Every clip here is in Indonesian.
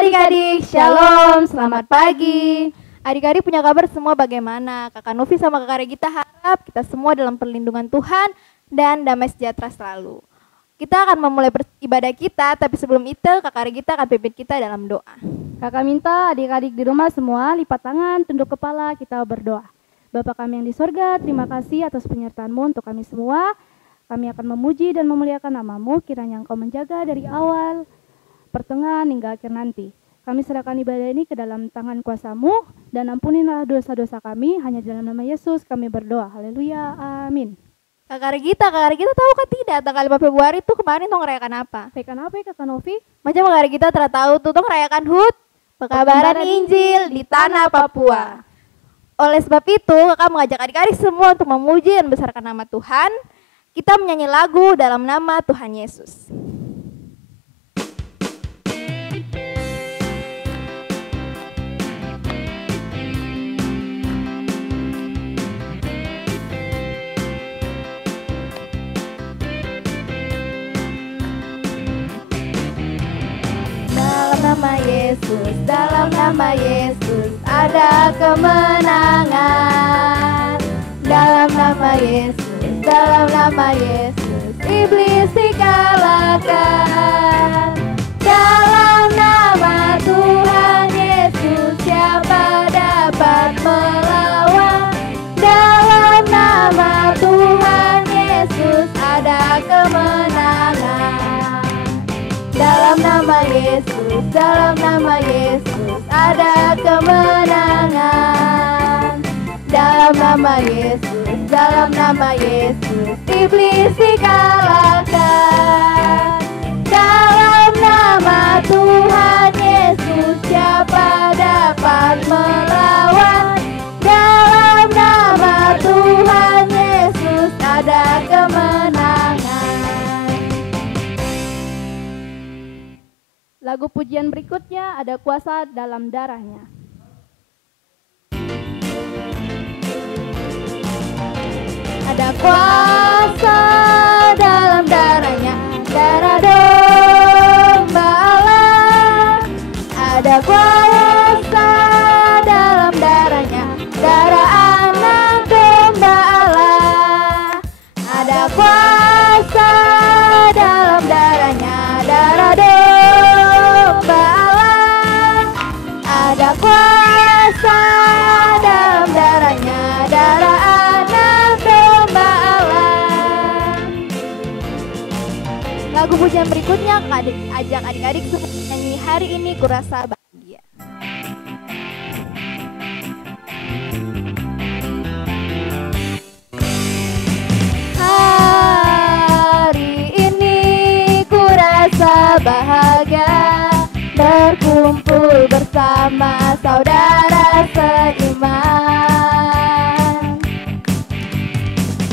adik-adik, shalom, selamat pagi. Adik-adik punya kabar semua bagaimana? Kakak Novi sama Kakak Regita harap kita semua dalam perlindungan Tuhan dan damai sejahtera selalu. Kita akan memulai ibadah kita, tapi sebelum itu Kakak Regita akan pimpin kita dalam doa. Kakak minta adik-adik di rumah semua lipat tangan, tunduk kepala, kita berdoa. Bapa kami yang di sorga, terima kasih atas penyertaan-Mu untuk kami semua. Kami akan memuji dan memuliakan nama-Mu, kiranya Engkau menjaga dari awal, pertengahan hingga akhir nanti. Kami serahkan ibadah ini ke dalam tangan kuasa-Mu, dan ampunilah dosa-dosa kami, hanya dalam nama Yesus kami berdoa. Haleluya, amin. Kakak Regita tahu kan tidak tanggal 5 Februari itu kemarin tuh ngerayakan apa? Rayakan apa ya Kakak Novi? Macam Kakak Regita telah tahu tuh ngerayakan HUT, pekabaran Injil di tanah Papua. Oleh sebab itu, kakak mengajak adik-adik semua untuk memuji dan membesarkan nama Tuhan. Kita menyanyi lagu dalam nama Tuhan Yesus. Dalam nama Yesus ada kemenangan. Dalam nama Yesus iblis dikalahkan. Dalam nama Tuhan Yesus siapa dapat melawan? Dalam nama Tuhan Yesus ada kemenangan. Dalam nama Yesus ada kemenangan. Dalam nama Yesus iblis dikalahkan. Dalam nama Tuhan Yesus siapa dapat melawan? Dalam nama Tuhan Yesus ada kemenangan. Lagu pujian berikutnya ada kuasa dalam darahnya. Ada kuasa dalam darahnya, darah domba Allah. Ada kuasa dalam darahnya, darah anak domba Allah. Ada kuasa dalam darahnya, darah domba Allah. Ada kuasa dalam darahnya, darah anak domba Allah. Lagu pujian berikutnya ajak adik-adik semua nyanyi hari ini kurasa bahagia. Hari ini kurasa bahagia berkumpul bersama saudara seiman.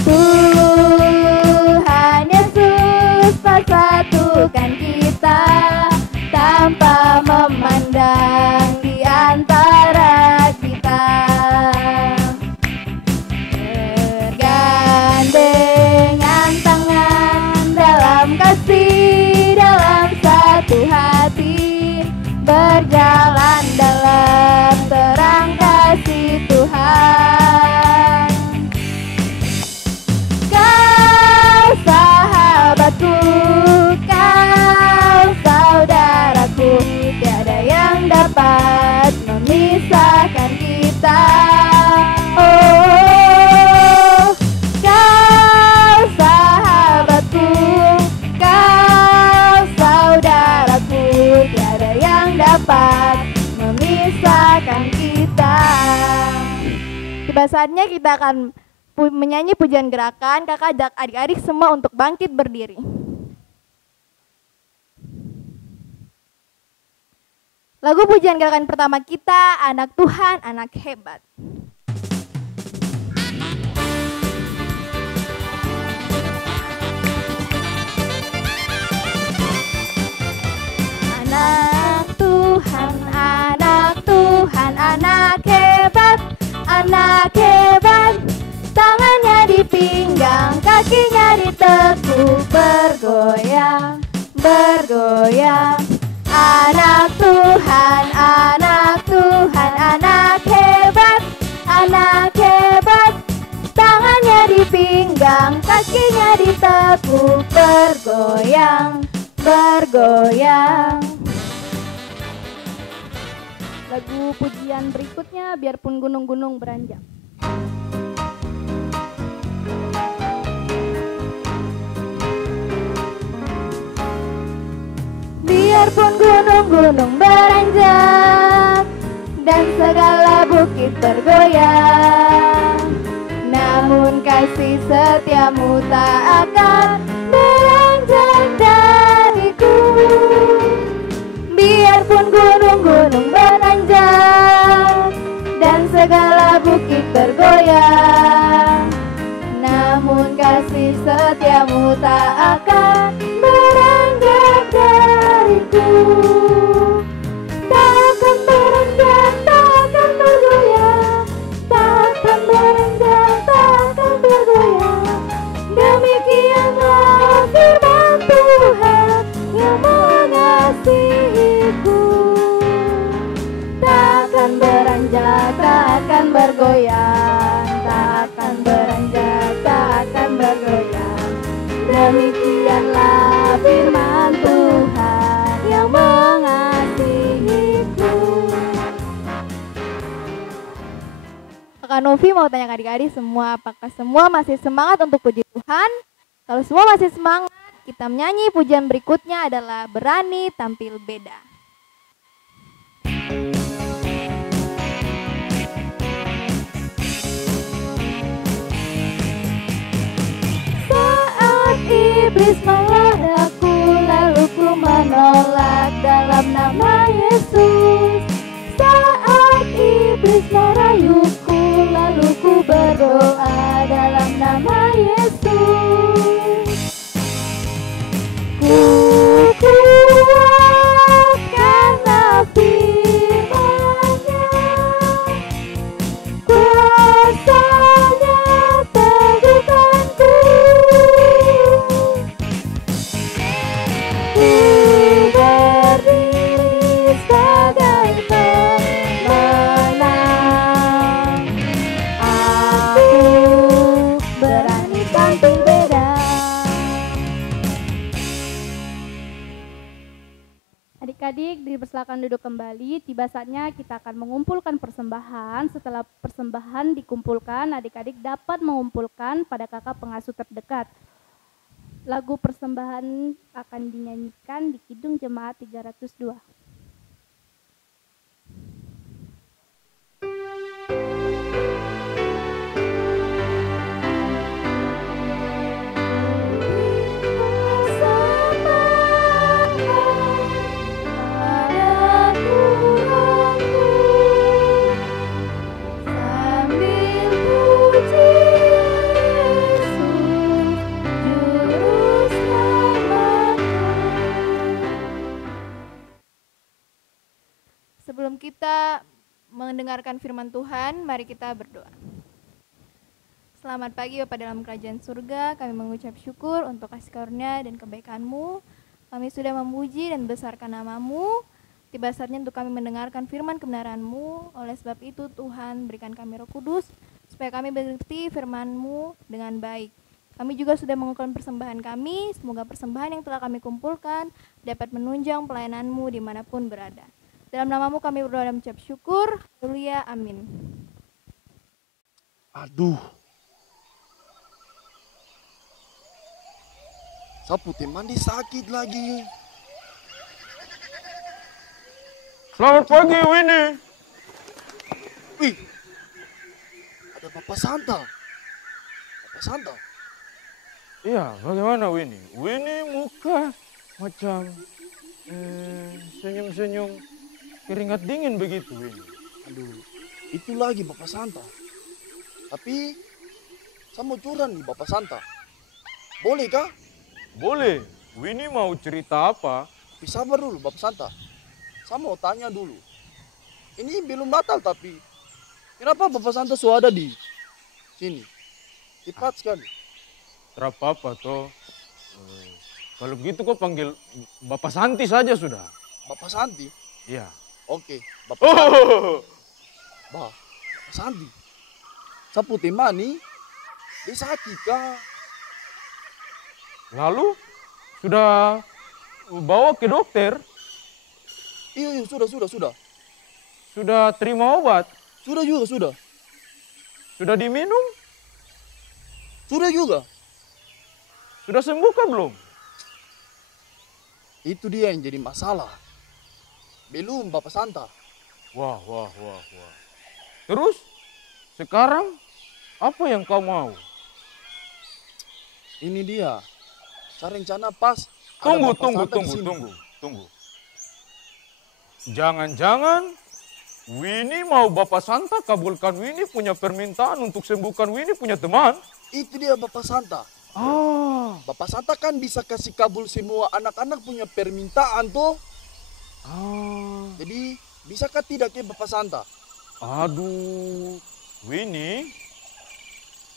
Tuhan Yesus persatukan kita tanpa memandang di antara kita. Bergandengan tangan dalam kasih, dalam satu hati, berjalan dalam terang kasih Tuhan. Kau sahabatku, kau saudaraku, tiada yang dapat memisahkan kita. Oh, kau sahabatku, kau saudaraku, tiada yang dapat memisahkan kita. Tiba saatnya kita akan menyanyi pujian gerakan. Kakak ajak adik-adik semua untuk bangkit berdiri. Lagu pujian gerakan pertama kita, Anak Tuhan, Anak Hebat. Anak Tuhan, anak Tuhan, anak hebat, anak hebat. Tangannya di pinggang, kakinya ditekuk, bergoyang, bergoyang. Anak Tuhan, aku bergoyang, bergoyang. Lagu pujian berikutnya, Biarpun Gunung-Gunung Beranjak. Biarpun gunung-gunung beranjak dan segala bukit bergoyang, namun kasih setiamu tak akan beranjak dariku. Biarpun gunung-gunung beranjak dan segala bukit bergoyang, namun kasih setiamu tak akan beranjak dariku. Tak akan beranjak, tak akan bergoyang, tak akan beranjak, tak akan bergoyang. Demikianlah firman Tuhan yang mengasihiku. Tak akan beranjak, tak akan bergoyang, tak akan beranjak, tak akan bergoyang. Demikianlah firman Tuhan yang mengasihiku. Kakak Novi mau tanya ke adik-adik semua, apakah semua masih semangat untuk puji Tuhan? Kalau semua masih semangat, kita menyanyi pujian berikutnya adalah Berani Tampil Beda. Saat iblis mengadaku, lalu ku menolak dalam nama Yesus. Saat iblis merayuku, lalu ku berdoa dalam nama Yesus. Ku kuat karena firman-Nya, kuasa-Nya teguhkanku. Ku berdiri sebagai pemenang. Aku berani tampil beda. Adik-adik, dipersilakan duduk kembali. Tiba saatnya kita akan mengumpulkan persembahan. Setelah persembahan dikumpulkan, adik-adik dapat mengumpulkan pada kakak pengasuh terdekat. Lagu persembahan akan dinyanyikan di Kidung Jemaat 302. Sebelum kita mendengarkan firman Tuhan, mari kita berdoa. Selamat pagi Bapa dalam kerajaan surga, kami mengucap syukur untuk kasih karunia dan kebaikan-Mu. Kami sudah memuji dan besarkan nama-Mu. Tiba saatnya untuk kami mendengarkan firman kebenaran-Mu. Oleh sebab itu Tuhan berikan kami Roh Kudus, supaya kami mengerti firman-Mu dengan baik. Kami juga sudah mengumpulkan persembahan kami, semoga persembahan yang telah kami kumpulkan dapat menunjang pelayanan-Mu dimanapun berada. Dalam nama-Mu kami berdoa dan mengucap syukur. Haleluya, amin. Aduh. Sapu mandi sakit lagi. Selamat pagi, Winnie. Wih. Ada Bapak Santa. Bapak Santa. Iya, bagaimana Winnie? Winnie muka macam senyum-senyum keringat dingin begitu, Winnie. Aduh, itu lagi Bapak Santa. Tapi saya mau curhat nih Bapak Santa. Boleh kah? Boleh. Winnie mau cerita apa? Tapi sabar dulu Bapak Santa. Saya mau tanya dulu. Ini belum Natal tapi kenapa Bapak Santa sudah ada di sini? Cepat sekali. Terapa-apa toh. Kalau begitu kok panggil Bapak Santi saja sudah. Bapak Santi? Iya. Oke, Bapak Santi. Bapak Santi. Sapu mani, dia sakit kah? Lalu sudah bawa ke dokter, Iya, iya, sudah. sudah terima obat, Sudah juga, sudah. sudah diminum, Sudah juga. sudah sembuh kah belum? Itu dia yang jadi masalah. Belum, Bapak Santa. Wah. Terus sekarang apa yang kau mau? Ini dia. Saya rencana pas ada Tunggu, Bapak Santa di sini. tunggu. Jangan-jangan Winnie mau Bapak Santa kabulkan Winnie punya permintaan untuk sembuhkan Winnie punya teman? Itu dia Bapak Santa. Bapak Santa kan bisa kasih kabul semua anak-anak punya permintaan tuh. Jadi bisakah tidak ya Bapak Santa? Aduh, Winnie,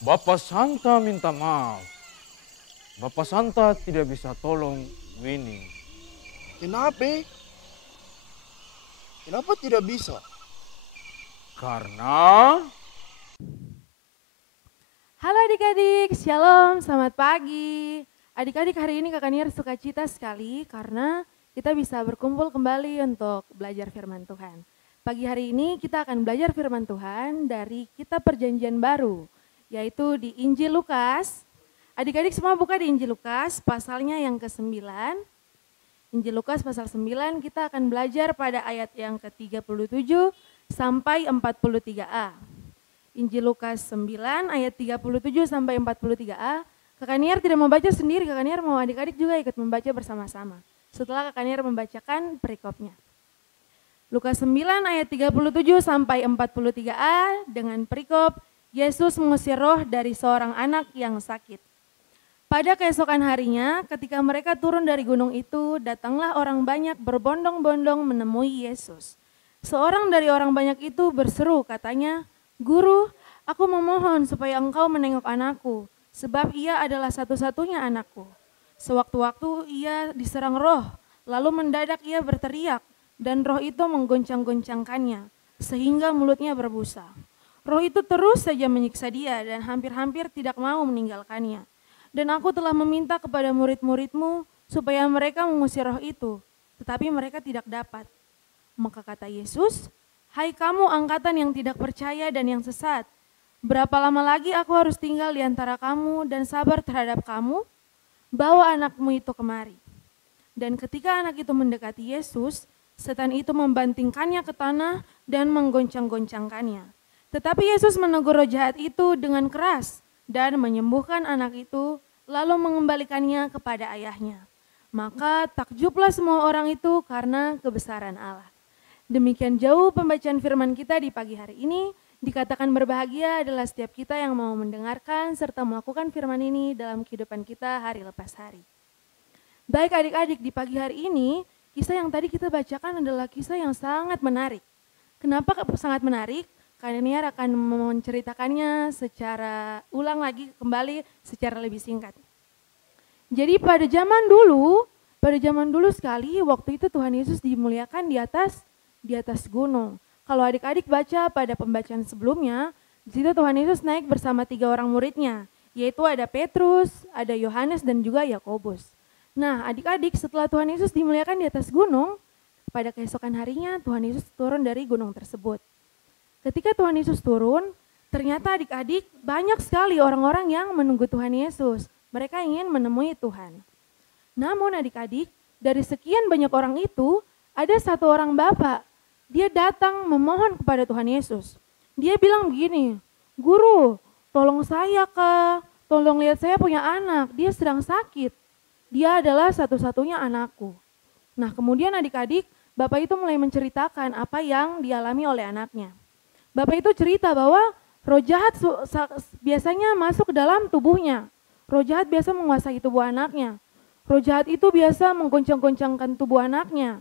Bapak Santa minta maaf. Bapak Santa tidak bisa tolong Winnie. Kenapa? Kenapa tidak bisa? Karena Halo adik-adik, shalom, selamat pagi. Adik-adik, hari ini Kakak Niar sukacita sekali karena kita bisa berkumpul kembali untuk belajar firman Tuhan. Pagi hari ini kita akan belajar firman Tuhan dari Kitab Perjanjian Baru, yaitu di Injil Lukas. Adik-adik semua buka di Injil Lukas, pasalnya yang ke-9. Injil Lukas pasal 9 kita akan belajar pada ayat yang ke-37 sampai 43a. Injil Lukas 9 ayat 37 sampai 43a. Kakak Niar tidak membaca sendiri, Kakak Niar mau adik-adik juga ikut membaca bersama-sama. Setelah Kakak Niar membacakan perikopnya. Lukas 9 ayat 37 sampai 43a dengan perikop Yesus mengusir roh dari seorang anak yang sakit. Pada keesokan harinya ketika mereka turun dari gunung itu, datanglah orang banyak berbondong-bondong menemui Yesus. Seorang dari orang banyak itu berseru katanya, "Guru, aku memohon supaya engkau menengok anakku, sebab ia adalah satu-satunya anakku. Sewaktu-waktu ia diserang roh, lalu mendadak ia berteriak, dan roh itu menggoncang-goncangkannya, sehingga mulutnya berbusa. Roh itu terus saja menyiksa dia dan hampir-hampir tidak mau meninggalkannya. Dan aku telah meminta kepada murid-muridmu supaya mereka mengusir roh itu, tetapi mereka tidak dapat." Maka kata Yesus, "Hai kamu angkatan yang tidak percaya dan yang sesat, berapa lama lagi aku harus tinggal di antara kamu dan sabar terhadap kamu? Bawa anakmu itu kemari." Dan ketika anak itu mendekati Yesus, setan itu membantingkannya ke tanah dan menggoncang-goncangkannya. Tetapi Yesus menegur roh jahat itu dengan keras dan menyembuhkan anak itu, lalu mengembalikannya kepada ayahnya. Maka takjublah semua orang itu karena kebesaran Allah. Demikian jauh pembacaan firman kita di pagi hari ini. Dikatakan berbahagia adalah setiap kita yang mau mendengarkan serta melakukan firman ini dalam kehidupan kita hari lepas hari. Baik adik-adik, di pagi hari ini kisah yang tadi kita bacakan adalah kisah yang sangat menarik. Kenapa sangat menarik? Kak Niar akan menceritakannya secara ulang lagi kembali secara lebih singkat. Jadi pada zaman dulu sekali waktu itu Tuhan Yesus dimuliakan di atas gunung. Kalau adik-adik baca pada pembacaan sebelumnya, di situ Tuhan Yesus naik bersama 3 orang muridnya, yaitu ada Petrus, ada Yohanes dan juga Yakobus. Nah, adik-adik setelah Tuhan Yesus dimuliakan di atas gunung, pada keesokan harinya Tuhan Yesus turun dari gunung tersebut. Ketika Tuhan Yesus turun, ternyata adik-adik banyak sekali orang-orang yang menunggu Tuhan Yesus. Mereka ingin menemui Tuhan. Namun adik-adik, dari sekian banyak orang itu, ada satu orang bapak. Dia datang memohon kepada Tuhan Yesus. Dia bilang begini, "Guru, tolong saya Kak, tolong lihat saya punya anak, dia sedang sakit. Dia adalah satu-satunya anakku." Nah kemudian adik-adik, bapak itu mulai menceritakan apa yang dialami oleh anaknya. Bapak itu cerita bahwa roh jahat biasanya masuk ke dalam tubuhnya. Roh jahat biasa menguasai tubuh anaknya. Roh jahat itu biasa menggoncang-goncangkan tubuh anaknya.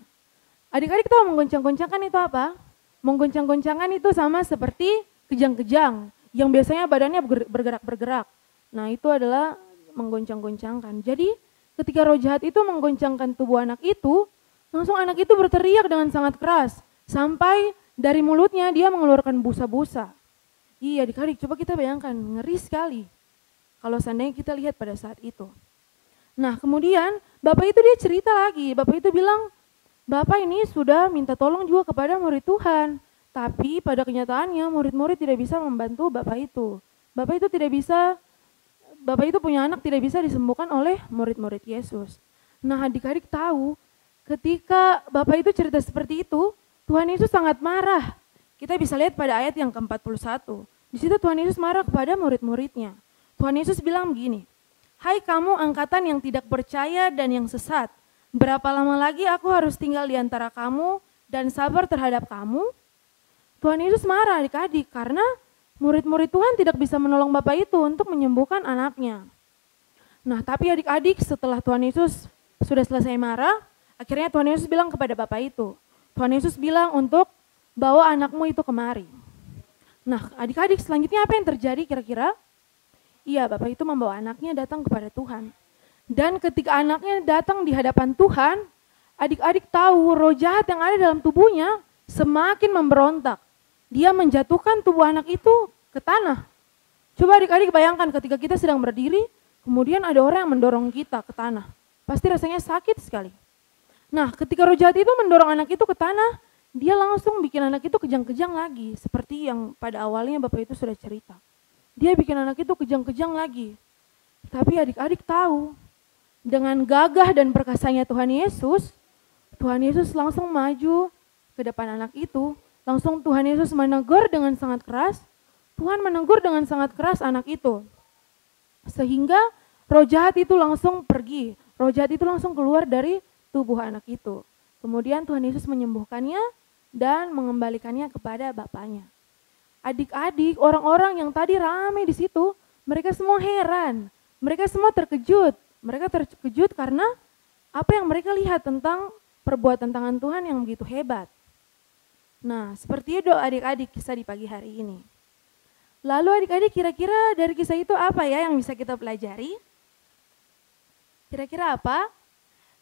Adik-adik tahu menggoncang-goncangkan itu apa? Menggoncang-goncangkan itu sama seperti kejang-kejang yang biasanya badannya bergerak-bergerak. Nah itu adalah menggoncang-goncangkan. Jadi ketika roh jahat itu menggoncangkan tubuh anak itu, langsung anak itu berteriak dengan sangat keras. Sampai dari mulutnya dia mengeluarkan busa-busa. Iya adik-adik, coba kita bayangkan, ngeri sekali kalau seandainya kita lihat pada saat itu. Nah kemudian Bapak itu dia cerita lagi, Bapak itu bilang, Bapak ini sudah minta tolong juga kepada murid Tuhan, tapi pada kenyataannya murid-murid tidak bisa membantu Bapak itu. Bapak itu tidak bisa, Bapak itu punya anak tidak bisa disembuhkan oleh murid-murid Yesus. Nah adik-adik tahu, ketika Bapak itu cerita seperti itu, Tuhan Yesus sangat marah. Kita bisa lihat pada ayat yang ke-41. Di situ Tuhan Yesus marah kepada murid-muridnya. Tuhan Yesus bilang begini, hai kamu angkatan yang tidak percaya dan yang sesat, berapa lama lagi aku harus tinggal di antara kamu dan sabar terhadap kamu? Tuhan Yesus marah adik-adik karena murid-murid Tuhan tidak bisa menolong Bapak itu untuk menyembuhkan anaknya. Nah tapi adik-adik setelah Tuhan Yesus sudah selesai marah, akhirnya Tuhan Yesus bilang kepada Bapak itu, Tuhan Yesus bilang untuk bawa anakmu itu kemari. Nah adik-adik selanjutnya apa yang terjadi kira-kira? Iya, Bapak itu membawa anaknya datang kepada Tuhan. Dan ketika anaknya datang di hadapan Tuhan, adik-adik tahu roh jahat yang ada dalam tubuhnya semakin memberontak. Dia menjatuhkan tubuh anak itu ke tanah. Coba adik-adik bayangkan ketika kita sedang berdiri, kemudian ada orang yang mendorong kita ke tanah. Pasti rasanya sakit sekali. Nah ketika roh jahat itu mendorong anak itu ke tanah, dia langsung bikin anak itu kejang-kejang lagi. Seperti yang pada awalnya Bapak itu sudah cerita. Dia bikin anak itu kejang-kejang lagi. Tapi adik-adik tahu, dengan gagah dan perkasanya Tuhan Yesus langsung maju ke depan anak itu. Langsung Tuhan Yesus menegur dengan sangat keras. Tuhan menegur dengan sangat keras anak itu. Sehingga roh jahat itu langsung pergi. Roh jahat itu langsung keluar dari tubuh anak itu. Kemudian Tuhan Yesus menyembuhkannya dan mengembalikannya kepada bapaknya. Adik-adik, orang-orang yang tadi ramai di situ, mereka semua heran, mereka semua terkejut. Mereka terkejut karena apa yang mereka lihat tentang perbuatan tangan Tuhan yang begitu hebat. Nah, seperti itu adik-adik kisah di pagi hari ini. Lalu adik-adik kira-kira dari kisah itu apa ya yang bisa kita pelajari? Kira-kira apa?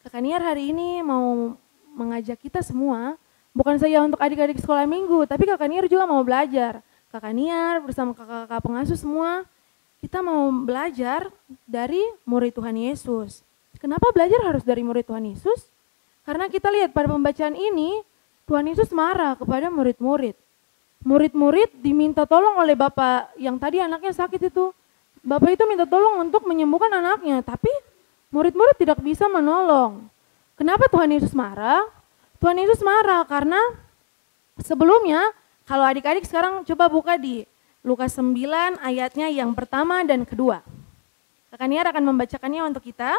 Kakak Niar hari ini mau mengajak kita semua, bukan saja untuk adik-adik sekolah minggu, tapi Kakak Niar juga mau belajar. Kakak Niar bersama kakak-kakak pengasuh semua, kita mau belajar dari murid Tuhan Yesus. Kenapa belajar harus dari murid Tuhan Yesus? Karena kita lihat pada pembacaan ini, Tuhan Yesus marah kepada murid-murid. Murid-murid diminta tolong oleh Bapak yang tadi anaknya sakit itu. Bapak itu minta tolong untuk menyembuhkan anaknya, tapi murid-murid tidak bisa menolong. Kenapa Tuhan Yesus marah? Tuhan Yesus marah karena sebelumnya, kalau adik-adik sekarang coba buka di Lukas 9 ayatnya yang pertama dan kedua. Kakak Niar akan membacakannya untuk kita.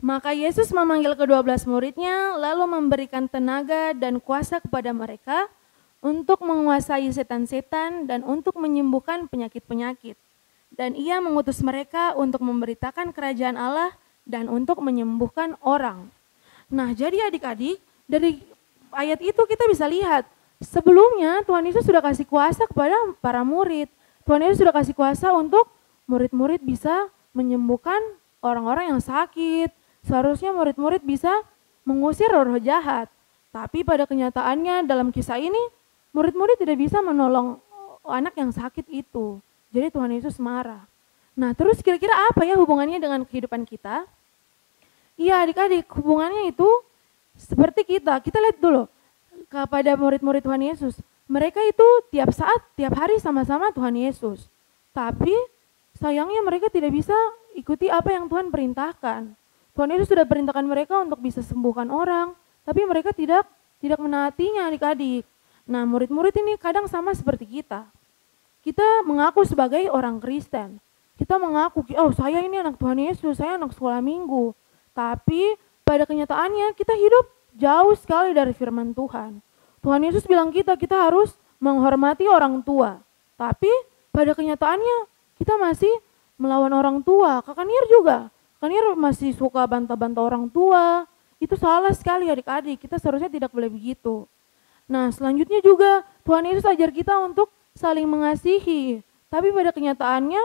Maka Yesus memanggil ke-12 muridnya, lalu memberikan tenaga dan kuasa kepada mereka untuk menguasai setan-setan dan untuk menyembuhkan penyakit-penyakit. Dan ia mengutus mereka untuk memberitakan kerajaan Allah dan untuk menyembuhkan orang. Nah jadi adik-adik, dari ayat itu kita bisa lihat, sebelumnya Tuhan Yesus sudah kasih kuasa kepada para murid. Tuhan Yesus sudah kasih kuasa untuk murid-murid bisa menyembuhkan orang-orang yang sakit. Seharusnya murid-murid bisa mengusir roh jahat. Tapi pada kenyataannya dalam kisah ini, murid-murid tidak bisa menolong anak yang sakit itu. Jadi Tuhan Yesus marah. Nah terus kira-kira apa ya hubungannya dengan kehidupan kita? Iya adik-adik, hubungannya itu seperti kita lihat dulu kepada murid-murid Tuhan Yesus. Mereka itu tiap saat, tiap hari sama-sama Tuhan Yesus. Tapi sayangnya mereka tidak bisa ikuti apa yang Tuhan perintahkan. Tuhan Yesus sudah perintahkan mereka untuk bisa sembuhkan orang, tapi mereka tidak menaatinya adik-adik. Nah murid-murid ini kadang sama seperti kita. Kita mengaku sebagai orang Kristen. Kita mengaku, oh saya ini anak Tuhan Yesus, saya anak sekolah minggu. Tapi pada kenyataannya kita hidup jauh sekali dari firman Tuhan. Tuhan Yesus bilang kita harus menghormati orang tua. Tapi pada kenyataannya kita masih melawan orang tua. Kakak Niar juga. Kakak Niar masih suka bantah-bantah orang tua. Itu salah sekali adik-adik. Kita seharusnya tidak boleh begitu. Nah selanjutnya juga Tuhan Yesus ajar kita untuk saling mengasihi. Tapi pada kenyataannya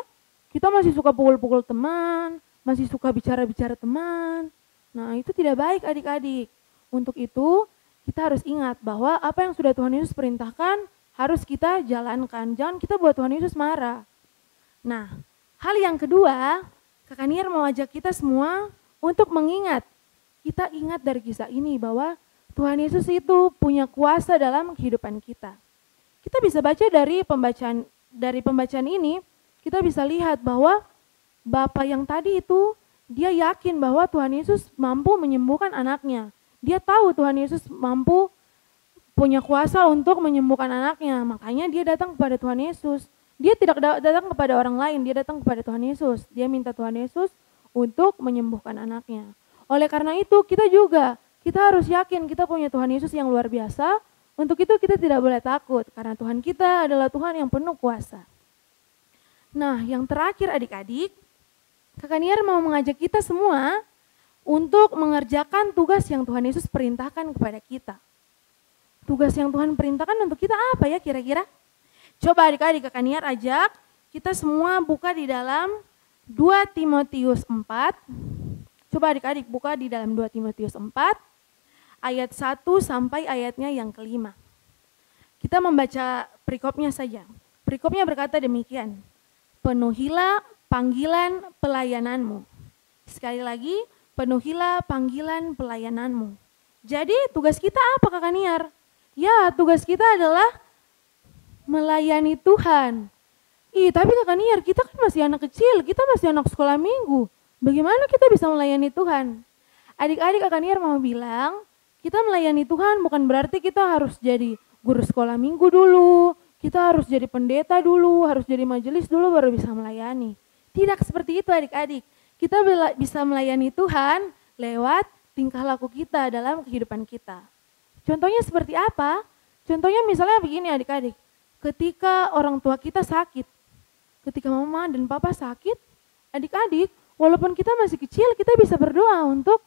kita masih suka pukul-pukul teman. Masih suka bicara-bicara teman. Nah itu tidak baik adik-adik. Untuk itu kita harus ingat bahwa apa yang sudah Tuhan Yesus perintahkan harus kita jalankan. Jangan kita buat Tuhan Yesus marah. Nah hal yang kedua, Kakak Niar mau ajak kita semua untuk mengingat. Kita ingat dari kisah ini bahwa Tuhan Yesus itu punya kuasa dalam kehidupan kita. Kita bisa baca dari pembacaan ini, kita bisa lihat bahwa Bapa yang tadi itu dia yakin bahwa Tuhan Yesus mampu menyembuhkan anaknya. Dia tahu Tuhan Yesus mampu punya kuasa untuk menyembuhkan anaknya. Makanya dia datang kepada Tuhan Yesus. Dia tidak datang kepada orang lain, dia datang kepada Tuhan Yesus. Dia minta Tuhan Yesus untuk menyembuhkan anaknya. Oleh karena itu kita harus yakin kita punya Tuhan Yesus yang luar biasa. Untuk itu kita tidak boleh takut karena Tuhan kita adalah Tuhan yang penuh kuasa. Nah, yang terakhir adik-adik, Kakak Niar mau mengajak kita semua untuk mengerjakan tugas yang Tuhan Yesus perintahkan kepada kita. Tugas yang Tuhan perintahkan untuk kita apa ya kira-kira? Coba adik-adik Kakak Niar ajak kita semua buka di dalam 2 Timotius 4. Coba adik-adik buka di dalam 2 Timotius 4 ayat 1 sampai ayatnya yang kelima. Kita membaca perikopnya saja. Perikopnya berkata demikian. Penuhilah panggilan pelayananmu. Sekali lagi, penuhilah panggilan pelayananmu. Jadi tugas kita apa Kakak Niar? Ya, tugas kita adalah melayani Tuhan. Tapi Kakak Niar, kita kan masih anak kecil, kita masih anak sekolah minggu. Bagaimana kita bisa melayani Tuhan? Adik-adik Kakak Niar mau bilang, kita melayani Tuhan bukan berarti kita harus jadi guru sekolah minggu dulu, kita harus jadi pendeta dulu, harus jadi majelis dulu baru bisa melayani. Tidak seperti itu adik-adik. Kita bisa melayani Tuhan lewat tingkah laku kita dalam kehidupan kita. Contohnya seperti apa? Contohnya misalnya begini adik-adik. Ketika orang tua kita sakit, ketika mama dan papa sakit, adik-adik walaupun kita masih kecil kita bisa berdoa untuk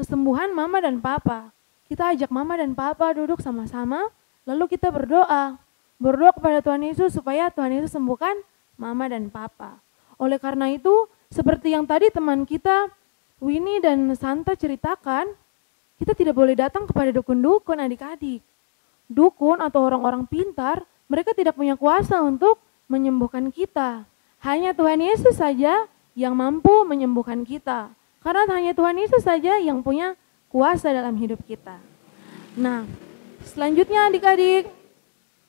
kesembuhan mama dan papa. Kita ajak mama dan papa duduk sama-sama, lalu kita berdoa. Berdoa kepada Tuhan Yesus supaya Tuhan Yesus sembuhkan mama dan papa. Oleh karena itu, seperti yang tadi teman kita Winnie dan Santa ceritakan, kita tidak boleh datang kepada dukun-dukun adik-adik. Dukun atau orang-orang pintar, mereka tidak punya kuasa untuk menyembuhkan kita. Hanya Tuhan Yesus saja yang mampu menyembuhkan kita. Karena hanya Tuhan Yesus saja yang punya kuasa dalam hidup kita. Nah, selanjutnya adik-adik,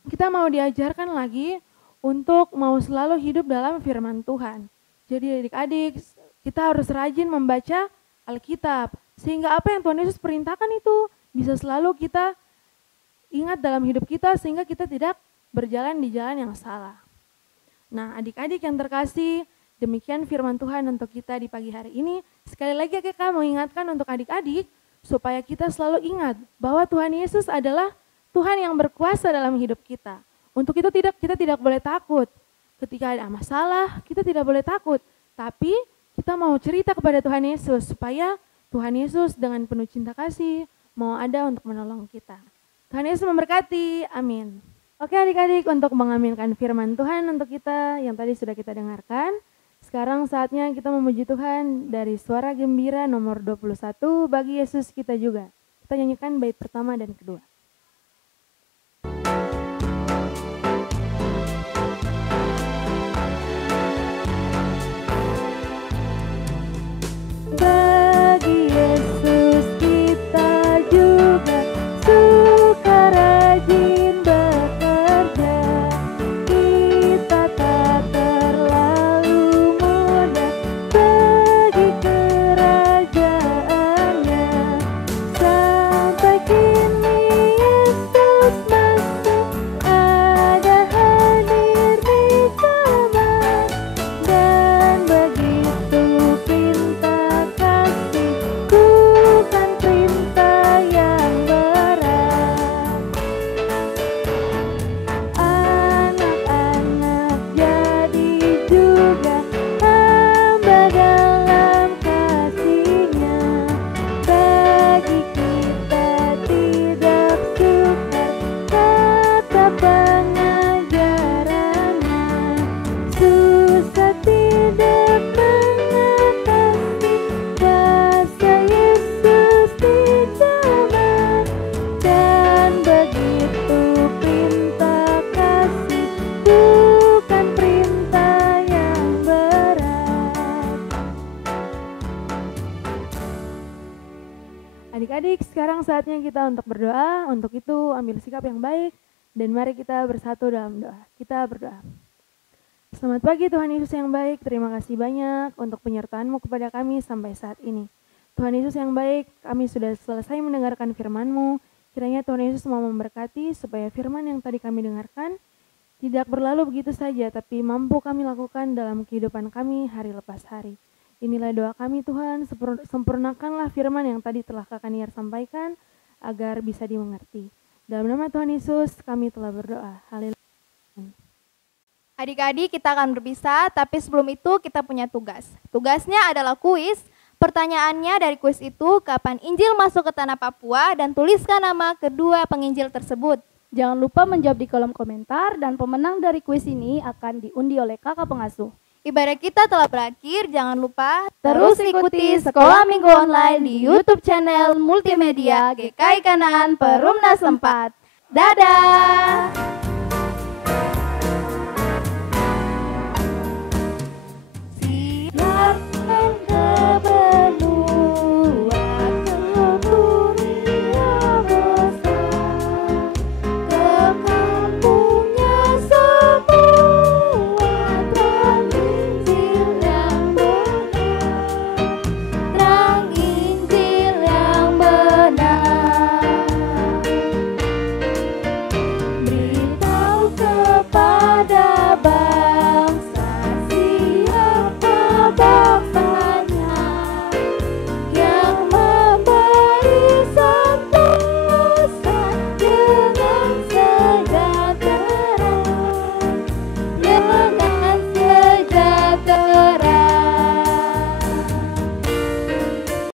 kita mau diajarkan lagi untuk mau selalu hidup dalam firman Tuhan. Jadi adik-adik, kita harus rajin membaca Alkitab. Sehingga apa yang Tuhan Yesus perintahkan itu bisa selalu kita ingat dalam hidup kita sehingga kita tidak berjalan di jalan yang salah. Nah adik-adik yang terkasih, demikian firman Tuhan untuk kita di pagi hari ini. Sekali lagi kakak mau ingatkan untuk adik-adik supaya kita selalu ingat bahwa Tuhan Yesus adalah Tuhan yang berkuasa dalam hidup kita. Untuk itu kita tidak boleh takut. Ketika ada masalah, kita tidak boleh takut. Tapi kita mau cerita kepada Tuhan Yesus supaya Tuhan Yesus dengan penuh cinta kasih mau ada untuk menolong kita. Tuhan Yesus memberkati. Amin. Oke adik-adik, untuk mengaminkan firman Tuhan untuk kita yang tadi sudah kita dengarkan. Sekarang saatnya kita memuji Tuhan dari suara gembira nomor 21 bagi Yesus kita juga. Kita nyanyikan bait pertama dan kedua. Bagi Yesus kita juga suka rajin bekerja. Kita tak terlalu mudah pergi kerajaannya. Sampai kini sekarang saatnya kita untuk berdoa. Untuk itu ambil sikap yang baik dan mari kita bersatu dalam doa. Kita berdoa. Selamat pagi Tuhan Yesus yang baik, terima kasih banyak untuk penyertaan-Mu kepada kami sampai saat ini. Tuhan Yesus yang baik, kami sudah selesai mendengarkan firman-Mu. Kiranya Tuhan Yesus mau memberkati supaya firman yang tadi kami dengarkan tidak berlalu begitu saja, tapi mampu kami lakukan dalam kehidupan kami hari lepas hari. Inilah doa kami Tuhan, sempurnakanlah firman yang tadi telah Kak Kaniar sampaikan agar bisa dimengerti. Dalam nama Tuhan Yesus kami telah berdoa. Haleluya. Adik-adik, kita akan berpisah, tapi sebelum itu kita punya tugas. Tugasnya adalah kuis. Pertanyaannya dari kuis itu, kapan Injil masuk ke tanah Papua, dan tuliskan nama kedua penginjil tersebut. Jangan lupa menjawab di kolom komentar dan pemenang dari kuis ini akan diundi oleh kakak pengasuh. Ibadah kita telah berakhir, jangan lupa Terus ikuti Sekolah Minggu Online di YouTube channel Multimedia GKI Kanan Perumnas 4. Dadah!